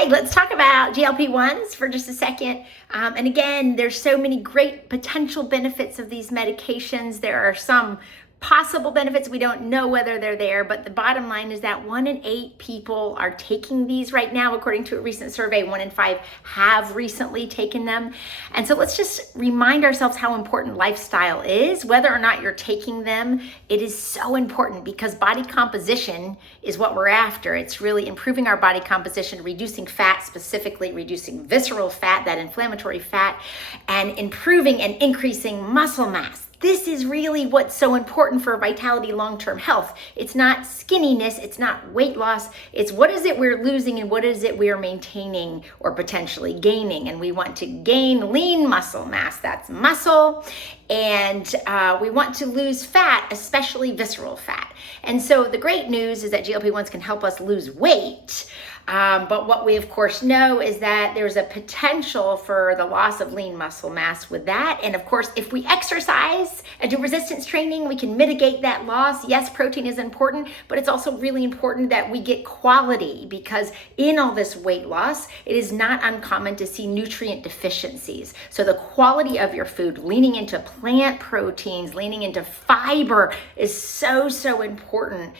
Hey, let's talk about GLP-1s for just a second. And again, there's so many great potential benefits of these medications. There are some possible benefits. We don't know whether they're there, but the bottom line is that 1 in 8 people are taking these right now. According to a recent survey, 1 in 5 have recently taken them. And so let's just remind ourselves how important lifestyle is. Whether or not you're taking them, it is so important because body composition is what we're after. It's really improving our body composition, reducing fat, specifically reducing visceral fat, that inflammatory fat, and improving and increasing muscle mass. This is really what's so important for vitality, long-term health. It's not skinniness, it's not weight loss, it's what is it we're losing and what is it we're maintaining or potentially gaining. And we want to gain lean muscle mass, that's muscle, and we want to lose fat, especially visceral fat. And so the great news is that GLP-1s can help us lose weight. But what we of course know is that there's a potential for the loss of lean muscle mass with that. And of course, if we exercise and do resistance training, we can mitigate that loss. Yes, protein is important, but it's also really important that we get quality because in all this weight loss, it is not uncommon to see nutrient deficiencies. So the quality of your food, leaning into plant proteins, leaning into fiber is so important.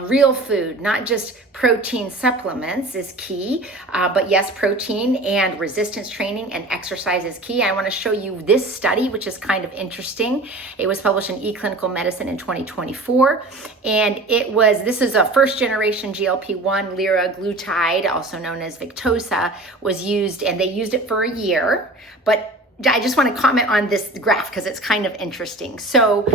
Real food, not just protein supplements is key, but yes, protein and resistance training and exercise is key. I want to show you this study, which is kind of interesting. It was published in eClinical Medicine in 2024, and this is a first generation GLP-1 liraglutide, also known as Victoza, was used, and they used it for a year, but I just want to comment on this graph because it's kind of interesting. So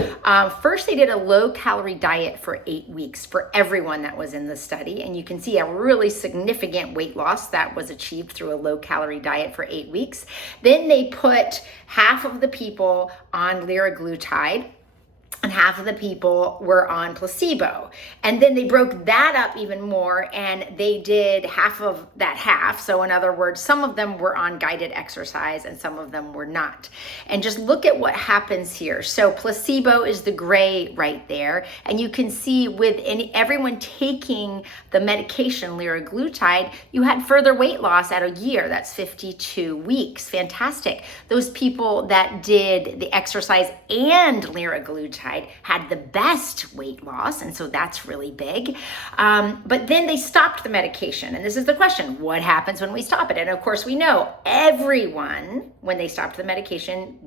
first they did a low calorie diet for 8 weeks for everyone that was in the study. And you can see a really significant weight loss that was achieved through a low calorie diet for 8 weeks. Then they put half of the people on liraglutide and half of the people were on placebo. And then they broke that up even more and they did half of that half. So in other words, some of them were on guided exercise and some of them were not. And just look at what happens here. So placebo is the gray right there. And you can see with everyone taking the medication liraglutide, you had further weight loss at a year. That's 52 weeks. Fantastic. Those people that did the exercise and liraglutide had the best weight loss, and so that's really big. But then they stopped the medication, and this is the question: what happens when we stop it? And of course, we know everyone, when they stopped the medication,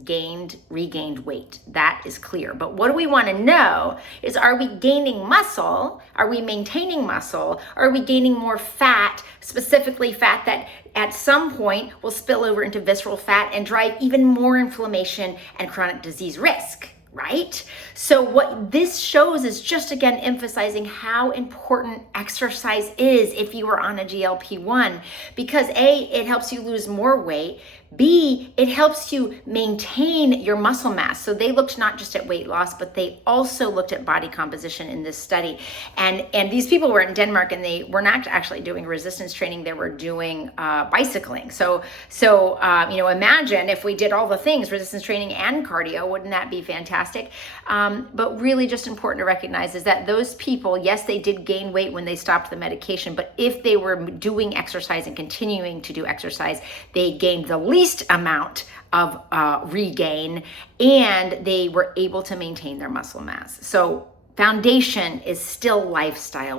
regained weight. That is clear. But what do we want to know is: are we gaining muscle? Are we maintaining muscle? Or are we gaining more fat, specifically fat that at some point will spill over into visceral fat and drive even more inflammation and chronic disease risk? Right? So what this shows is just again emphasizing how important exercise is if you are on a GLP-1, because A, it helps you lose more weight. B, it helps you maintain your muscle mass. So they looked not just at weight loss, but they also looked at body composition in this study. And these people were in Denmark and they were not actually doing resistance training. They were doing bicycling. So imagine if we did all the things, resistance training and cardio, wouldn't that be fantastic? But really just important to recognize is that those people, yes, they did gain weight when they stopped the medication, but if they were doing exercise and continuing to do exercise, they gained the least amount of regain, and they were able to maintain their muscle mass. So foundation is still lifestyle.